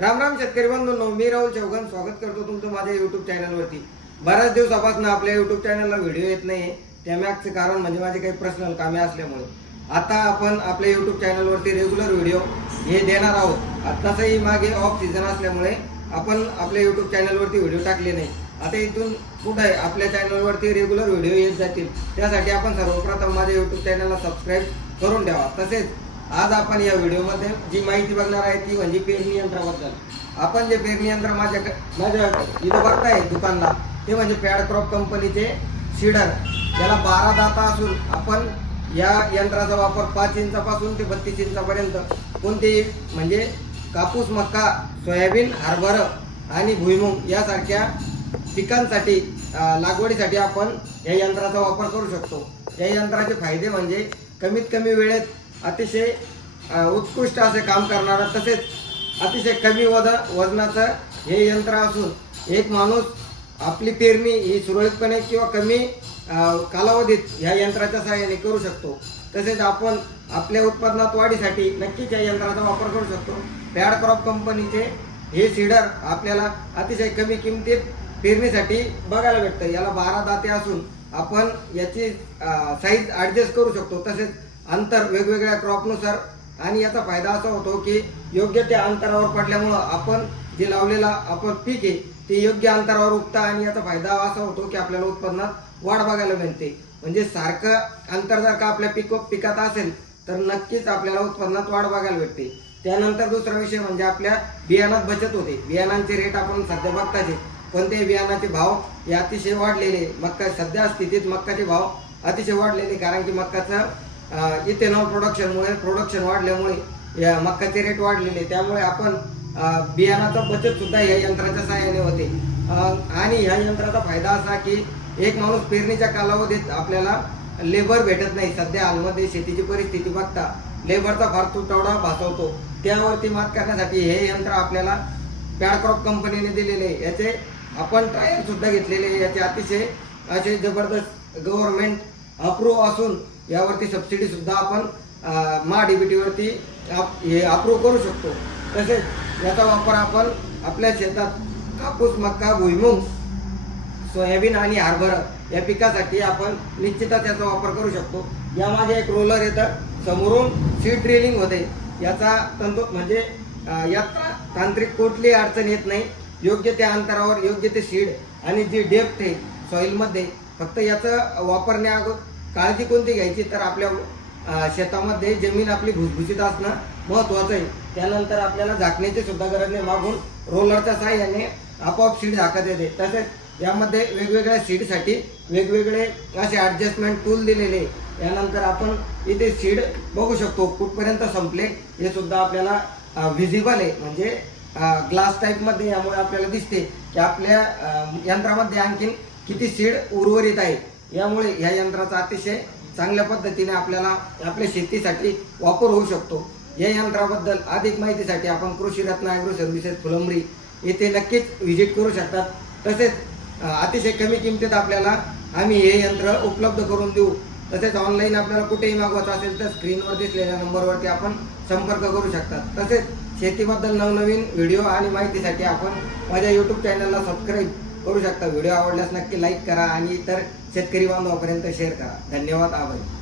राम राम शेतकरी बंधूंनो मी राहुल चौघन स्वागत करतो तुमचं माझ्या युट्यूब चॅनलवरती बऱ्याच दिवसापासून आपल्या युट्यूब चॅनलला व्हिडिओ येत नाही त्यामागचं कारण म्हणजे माझे काही पर्सनल कामे असल्यामुळे. आता आपण आपल्या युट्यूब चॅनलवरती रेग्युलर व्हिडिओ हे देणार आहोत. आत्ताचंही मागे ऑफ सीझन असल्यामुळे आपण आपल्या युट्यूब चॅनलवरती व्हिडिओ टाकले नाही. आता इथून पुढे आपल्या चॅनलवरती रेग्युलर व्हिडिओ येत जातील. त्यासाठी आपण सर्वप्रथम माझ्या युट्यूब चॅनलला सबस्क्राईब करून ठेवा. तसेच आज आपण या व्हिडिओमध्ये जी माहिती बघणार आहे ती म्हणजे पेरणी यंत्राबद्दल आपण जे पेरणी यंत्र माझ्या माझ्या इथं बघताय दुकानला ते म्हणजे पॅड क्रॉप कंपनीचे सीडर. याला बारा दाता असून आपण या यंत्राचा वापर पाच इंचापासून ते बत्तीस इंचापर्यंत कोणतेही म्हणजे कापूस मक्का सोयाबीन हरभरा आणि भुईमुग यासारख्या पिकांसाठी लागवडीसाठी आपण या यंत्राचा वापर करू शकतो. या यंत्राचे फायदे म्हणजे कमीत कमी वेळेत अतिशय उत्कृष्ट असे काम करणारं तसेच अतिशय कमी वज वजनाचं हे यंत्र असून एक माणूस आपली पेरणी ही सुरळीतपणे किंवा कमी कालावधीत ह्या यंत्राच्या सहाय्याने करू शकतो. तसेच आपण आपल्या उत्पादनात वाढीसाठी नक्कीच या यंत्राचा वापर करू शकतो. पॅड क्रॉप कंपनीचे हे सीडर आपल्याला अतिशय कमी किमतीत पेरणीसाठी बघायला भेटतं. याला बारा दाते असून आपण याची साईज ॲडजस्ट करू शकतो. तसेच अंतर वेगवेगळ्या क्रॉपनुसार. आणि याचा फायदा असा होतो की योग्य त्या अंतरावर पडल्यामुळं आपण जे लावलेला आपण पीक आहे ते योग्य अंतरावर उगता आणि याचा फायदा असा होतो की आपल्याला उत्पन्नात वाढ बघायला मिळते. म्हणजे सारखं अंतर जर का आपल्या पिक पिकात असेल तर नक्कीच आपल्याला उत्पन्नात वाढ बघायला भेटते. त्यानंतर दुसरा विषय म्हणजे आपल्या बियाणात बचत होते. बियाणांचे रेट आपण सध्या बघताचे. आहे. कोणत्याही बियाणाचे भाव हे अतिशय वाढलेले. मक्का सध्या स्थितीत मक्काचे भाव अतिशय वाढलेले कारण की मक्काचं इथेनॉल प्रोडक्शनमुळे प्रोडक्शन वाढल्यामुळे या मक्काचे रेट वाढलेले. त्यामुळे आपण बियाणाचा बचतसुद्धा बचत सुद्धा या यंत्राच्या सहाय्याने होते. आणि ह्या यंत्राचा फायदा असा की एक माणूस पेरणीच्या कालावधीत आपल्याला लेबर भेटत नाही. सध्या हालमध्ये शेतीची परिस्थिती बघता लेबरचा फार तुटवडा भासवतो. त्यावरती मात करण्यासाठी हे यंत्र आपल्याला पॅडक्रॉप कंपनीने दिलेले. याचे आपण ट्रायल सुद्धा घेतलेले. आहे. याचे अतिशय असे जबरदस्त गव्हर्नमेंट अप्रूव्ह असून यावरती सबसिडी सुद्धा आपण बी टीवरती आप हे अप्रूव्ह करू शकतो. तसेच याचा वापर आपण आपल्या शेतात कापूस मक्का भुईमुग सोयाबीन आणि हरभरा या पिकासाठी आपण निश्चितच याचा वापर करू शकतो. यामागे एक रोलर येतं. समोरून सीड ड्रिलिंग होते. याचा तंतु म्हणजे यात तांत्रिक कुठली अडचण येत नाही. योग्य त्या अंतरावर योग्य ते सीड आणि जी डेप्थ आहे सॉईलमध्ये फक्त याचं वापरण्या काळजी कोणती घ्यायची? तर आपल्या शेतामध्ये जमीन आपली भुसभुशीत असणं महत्वाचं आहे. त्यानंतर आपल्याला झाकण्याची सुद्धा गरज नाही. मागून रोलरच्या साह्याने आपोआप सीड झाकत येते. तसेच यामध्ये वेगवेगळ्या सीडसाठी वेगवेगळे असे ॲडजस्टमेंट टूल दिलेले. यानंतर आपण इथे सीड बघू शकतो. कुठपर्यंत संपले हे सुद्धा आपल्याला व्हिजिबल आहे. म्हणजे ग्लास टाईपमध्ये यामुळे आपल्याला दिसते की आपल्या यंत्रामध्ये आणखीन किती सीड उर्वरित आहे? यामुळे ह्या यंत्राचा अतिशय चांगल्या पद्धतीने आपल्याला आपल्या शेतीसाठी वापर होऊ शकतो. या यंत्राबद्दल अधिक माहितीसाठी आपण कृषी रत्न ॲग्रो सर्व्हिसेस फुलंबरी येथे नक्कीच व्हिजिट करू शकतात. तसेच अतिशय कमी किमतीत आपल्याला आम्ही हे यंत्र उपलब्ध करून देऊ. तसेच ऑनलाईन आपल्याला कुठेही मागवायचं असेल तर स्क्रीनवर दिसलेल्या नंबरवरती आपण संपर्क करू शकतात. तसेच शेतीबद्दल नवनवीन व्हिडिओ आणि माहितीसाठी आपण माझ्या यूट्यूब चॅनलला सबस्क्राईब करू शकता. व्हिडिओ आवडल्यास नक्की लाईक करा आणि इतर शेतकरी बांधवापर्यंत शेअर करा. धन्यवाद आभारी.